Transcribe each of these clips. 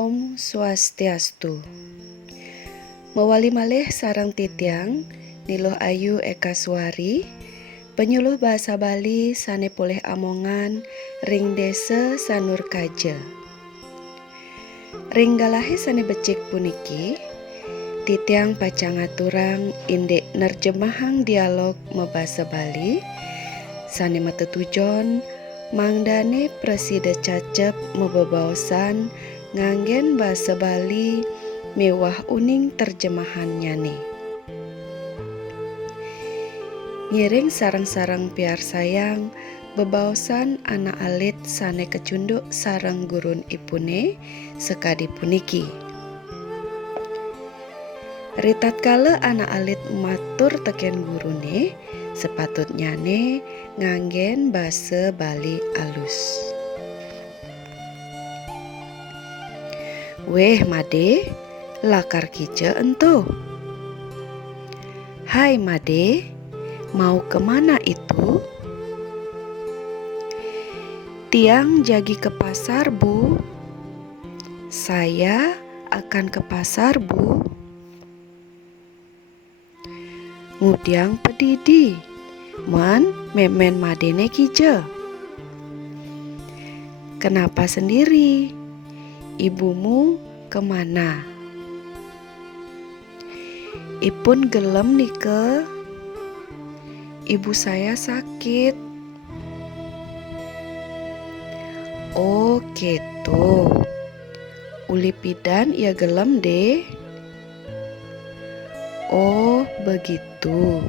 Om Swastiastu. Mewali malih sareng titiang Niluh Ayu Eka Suari, penyuluh bahasa Bali sane poleh amongan ring desa Sanur Kaja. Ring galahe sane becik puniki, titiang pacangaturang indek nerjemahang dialog mebasa Bali sane metetujon mangdane presida cacep mebebaosan nganggen bahasa Bali mewah uning terjemahan nyane. Ngiring sarang-sarang piar sayang bebaosan anak alit sane kecunduk sareng gurun ipune sekadi puniki. Ritat kala anak alit matur teken gurune sepatutnya ne nganggen bahasa Bali alus. Weh Made, lakar kija ento. Hai Made, mau kemana itu? Tiang jagi ke pasar Bu. Saya akan ke pasar Bu. Ngudiang pedidi, man memen madene kija. Kenapa sendiri? Ibumu kemana? Ipun gelem nike. Ibu saya sakit. Oh gitu. Uli pidan ia gelem deh. Oh begitu.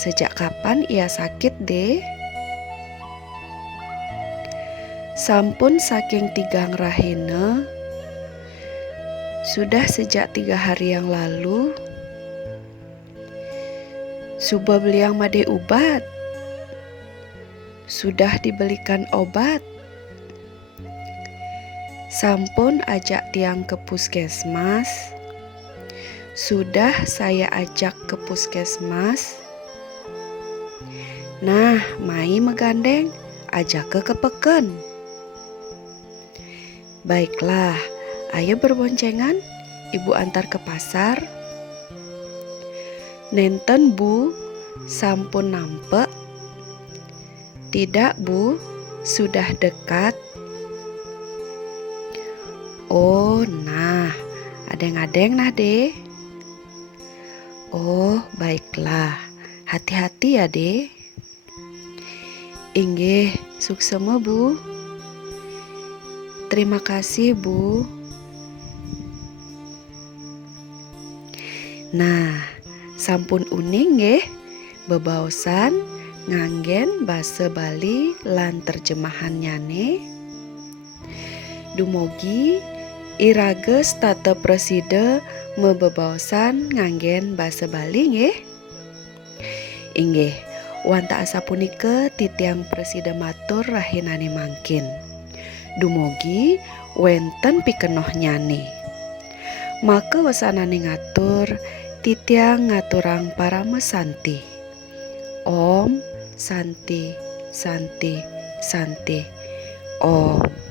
Sejak kapan ia sakit deh? Sampun saking tigang rahina. Sudah sejak 3 hari yang lalu. Sudah beliang Made ubat. Sudah dibelikan obat. Sampun ajak tiang ke puskesmas. Sudah saya ajak ke puskesmas. Nah, mai megandeng, ajak ke kepeken. Baiklah, ayo berboncengan, ibu antar ke pasar. Nenten Bu, sampun nampe. Tidak Bu, sudah dekat. Oh, nah, adeng-adeng nah deh. Oh, baiklah. Hati-hati ya, Dek. Inggih, suksema Bu. Terima kasih, Bu. Nah, sampun uning nggih bebaosan nganggen basa Bali lan terjemahan nyane. Dumugi irages tata presida mebebaosan nganggen basa Bali nggih. Inggih, wanta asa punika titiang presida matur rahinane mangkin. Dumugi wenten pikenoh nyane. Maka wasanane ngatur titiang ngaturang parama santi. Om Santi Santi Santi Om.